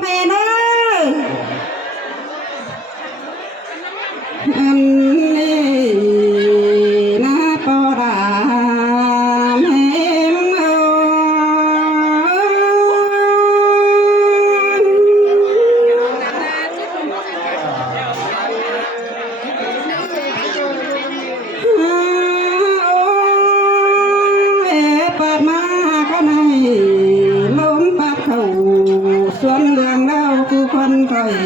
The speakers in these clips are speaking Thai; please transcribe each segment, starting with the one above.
แม่เนอะอันนี้นะปอดาแม่เอ๋เปิดมาก็ในลมปัดเข้าสวนเรื่องเล่าคือคนคอย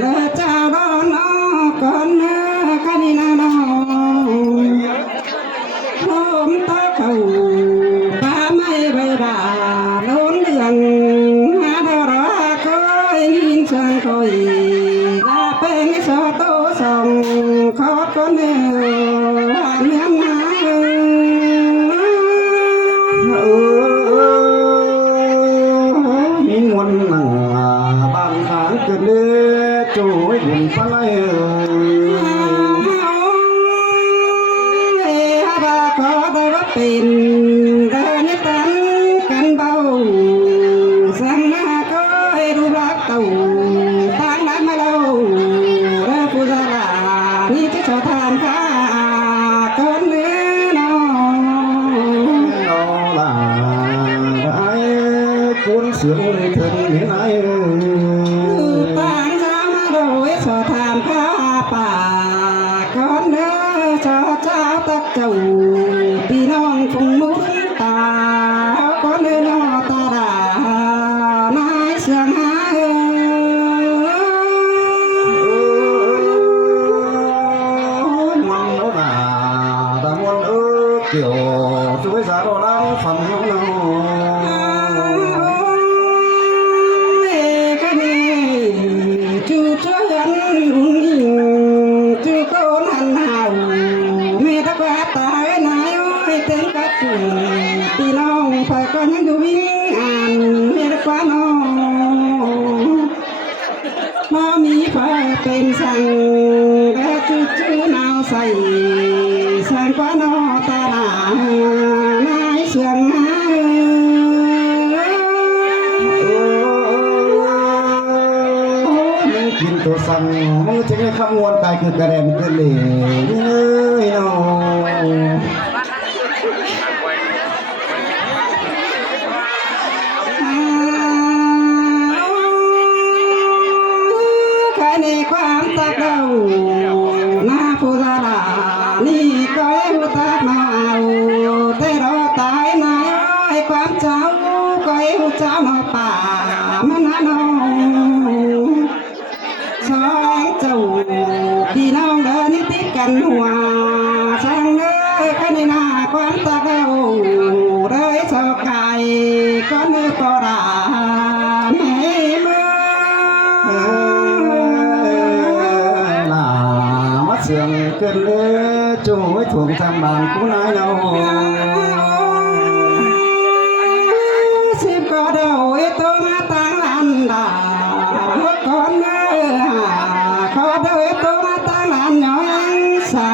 และเจ้าร้อนอ้อก่อนเนื้อกันนี่นาน้องผมตาเข้าป้าไม่ใบบ่าล้นเรื่องหาดรอก็ยินเสียงคอยลาเป็นสอโตสองขอก่อนเนื้อเมียนนามีมวลนั่งบ้านขานเกิดเลือจูให้บุญฟ้าไล่ขอได้ว่าเป็นเดินตันกันเบาสังนาก็ให้ดูรักเต่าทางนั้นมาเล่าเรื่องผู้สลานี่จะชอบทานข้าคนเนื้อน้อง เราล่ะได้คุณเสียงถึงนี่ไหนต่างสามาโดยชอบทานข้าป่าคนเนื้อชอบเจ้าตักเจ้าพี่น้องคงมุนตาคนเนื้อนอตาดานายเสียงหามันเราล่ะแต่มวลเกี่ยวช่วยสาวเราฝันเราจูเจริญรุ่งยิ่งจูโกนหันหาวไม่ตะกวาตายนายอ้อยเต็มกับฝุ่นพี่น้องฝ่ายก็ยังอยู่วิ่งอ่านไม่ตะกวาน้องมามีฝ่ายเป็นสั่งแต่จูนาวใส่สั่งกว่านอตาหนานายเสียงหากินตัวสั่งมึงจะให้คำนวณกายคือกระเด็นกันเลยเลยเนาะแค่ในความตักเดาหน้าผู้สลานี่ก็ให้หูตักมาเอาแต่เราตายนายให้ความเจ้าก็ให้หูเจ้ามาป่ามันหาน้องสองเจ้าพี่น้องเดินนิติกันหัวช่างเอ้ยแค่ในหน้าความตักเดาเลยสอกไก่ก็เนื้อปลาไม่เมื่อ ล่ะมาเสียงเกินเลยจูให้ถ่วงทำบานกูนายเราสิบก็เดาไอ้ตัวมาตั้งลันดาก่อนเนื้อขอเดาไอ้ตัวมาตั้งลันย้อนใส่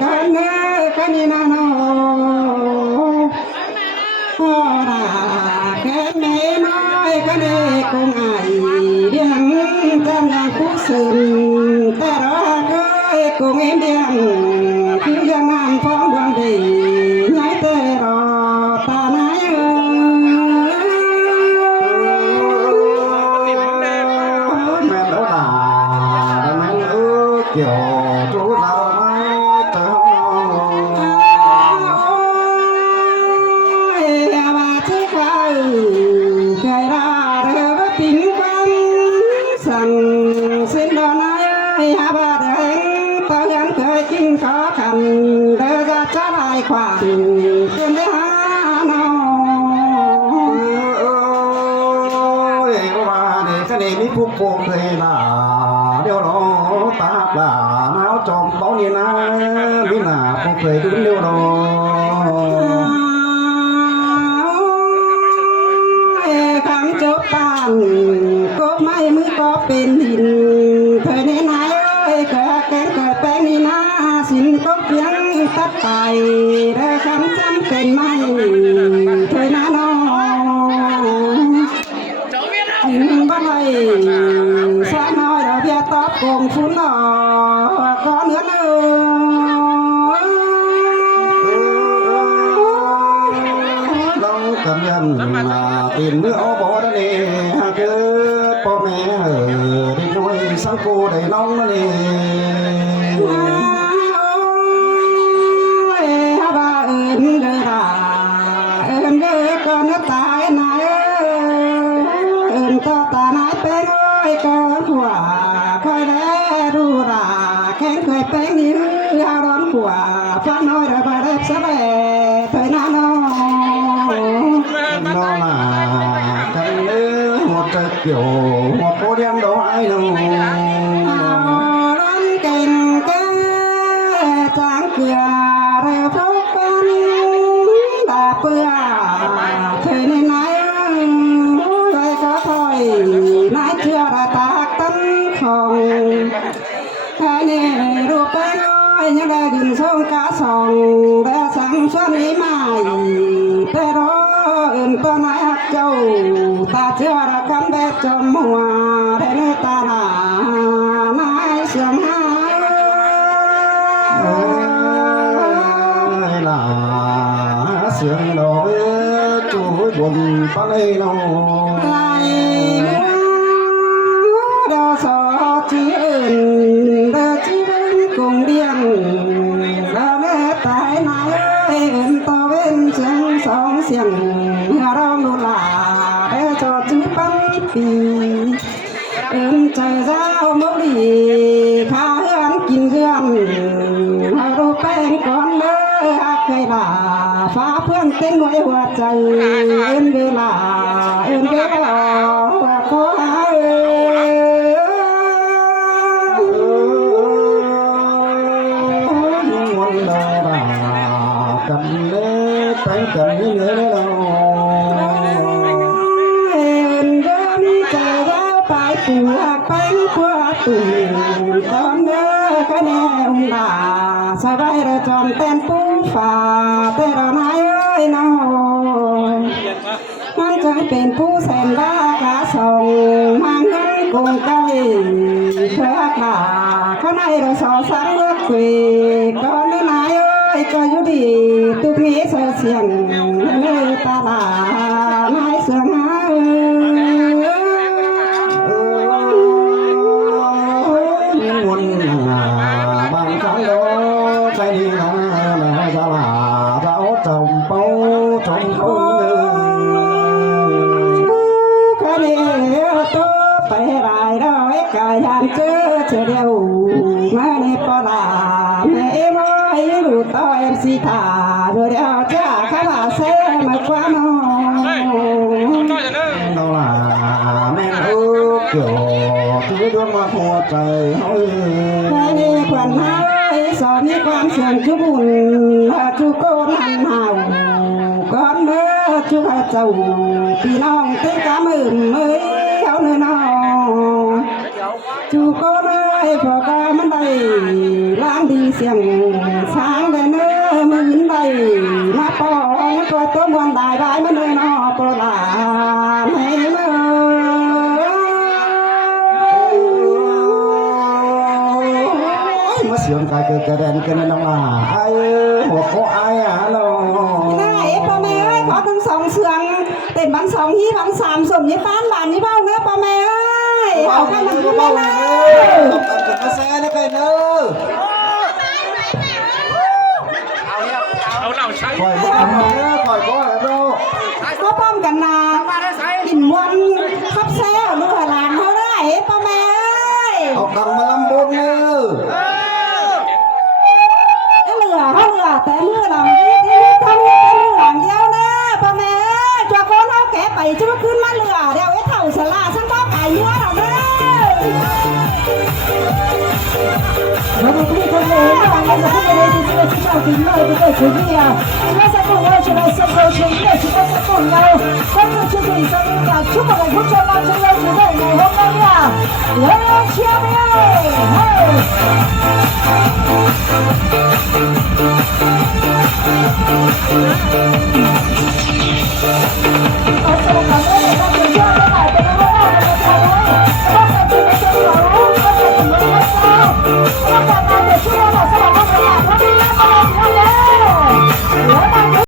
กันเนื้อกันนี่นาโนโอ้ราแค่ไม่น้อยกันเด็กคงไอเดียงจำยังผู้สึงแต่เราก็คงเอ็มเดียงคือยังงานฟ้องดวงดีย้ายแต่รอตาไหนแม่เราด่าดังนั้นเกี่ยวจูเราเจ้าว่าที่ใครใครราเรือว่าปิ้งกันสั่งสิ้นดอนไอ้หาบาดแหงตอนยังเคยกินขอขันเดือจะจะลายขวานจนได้หาน้องว่าเด็กเด็กมีผู้ปกเคยล่ะเดี๋ยวรอตาล่ะหนาวจอมต้องนี่นะมีหน้าผู้เคยดูเดี๋ยวรอคำจบตานก็ไม่มือก็เป็นหินเธอในไหนเอ้ยเกิดแกงเกิดแป้งนี่นะสินก็เพียงตัดไปเด้อคำจำเป็นไม่เธอนะน้องบัด này sao nói là biết tóc cùng phun đỏ có nữa long cảm nhận tiền nước bỏ đó nè cứ po mẹ ở đi nuôi sáng cô đầy long đó nè ba ơn ơi con nó tái này ơn ta nói bé ơi con quả coi lẽ ru ra khen cười bé như ao đón quả phát nói rồi bà đẹp sẽ về thời nào nó là căn nữ một kiểu một cô đem đâu ai đâu đón kênh cái tráng cửa rồi phố con đạp bừa thời này nói rồi có thôi nói chưa là ta tấn phòng hai này rùa bé nói những đời đừng sông cá sòng để sáng xuân ý mai bé đó tôi nói hạt châu ta chưa là cắm bé trong mùa để nơi ta là nói sương hai là sương đổ chú buồn ta đây đâu lại mua đồ sò chỉ ơn đồ chỉ bên cùng điên đồ bé tại này ơn to bên sương sóng xiềng rong luôn là để cho chữ bắn tì trời giao mẫu đi khá hơn kinh dương đồ bên con mơ cây là phá phương tên ngôi hoa trời ơn về là có muốn đâu là cầm lê tay cầm như người đó đâu trời giao phải phủ bánh qua tùy con nhớ cái này ông là sao bay rồi tròn tên phú phà tên rồi nói ơi nàoมันจะเป็นผู้แสนบ้ากาส่งมังงั้นคงใกล้เพื่อขาข้างในเราสอสังเลือกคุยก่อนนายเอ้ยก็อยู่ดีตุกนี้เสียงเลยตาลานายเสืองหาmuốn bằng tháng đó trái đi nó là ra là ráo trồng bông cái này tôi phải lại đó cả dàn chưa đều mà này có là mẹ mới đủ to em xì thả rồi đeo cha khá là xe mà quá nó đâu là men ước kiểu cứ đôi mà thua trời ơi cái này quần hai sợ mi quan sườn chú buồn là chú con hành hào con mơ chú hạt dầu thì non tới cảm ơn mới kéo nơi nào chú con ơi phò ca mất đây lang đi xiềng sáng đến nơi mới đến đây mà bỏ nó có tôm quan đại bãi mất nơi nó có là mấy mơ mà sướng cái đèn cái này nó là ai một có ai à đâu nàyพ่อแม่เอ้ยขอทั้งสองเสืองเต้นบันสองฮีบันสามสมยี่ป้านหลานยี่เบ้าเนื้อพ่อแม่เอ้ยเอาข้างมันขึ้นมาเลย cái xe nó cái nữa เอาเราใช้ khỏi có làm nữa khỏi có làm đâu ก็ป้อมกันนากินวันขับเซลลูกหลานเขาได้พ่อแม่เอ้ย học cầm mà làm bột nữa เหลือเขาเหลือแต่มือหลังที่ทำเป็นมือหลังเดียวนะพ่อแม่จัวโคนเขาแกะไปจะมาขึ้นมาเหลือเดี๋ยวไอ้เถ่าสลาฉันก็ไก่เนื้อเราเด้อ我们可以跟着我们两个人的这个介绍给另外一个决定啊，今天在跟我一起来送歌曲，乐曲都在共邀，关注就可以收听到出口的空中当中邀请在美红高呀，人人签名，嘿。我是我们的那个专业的。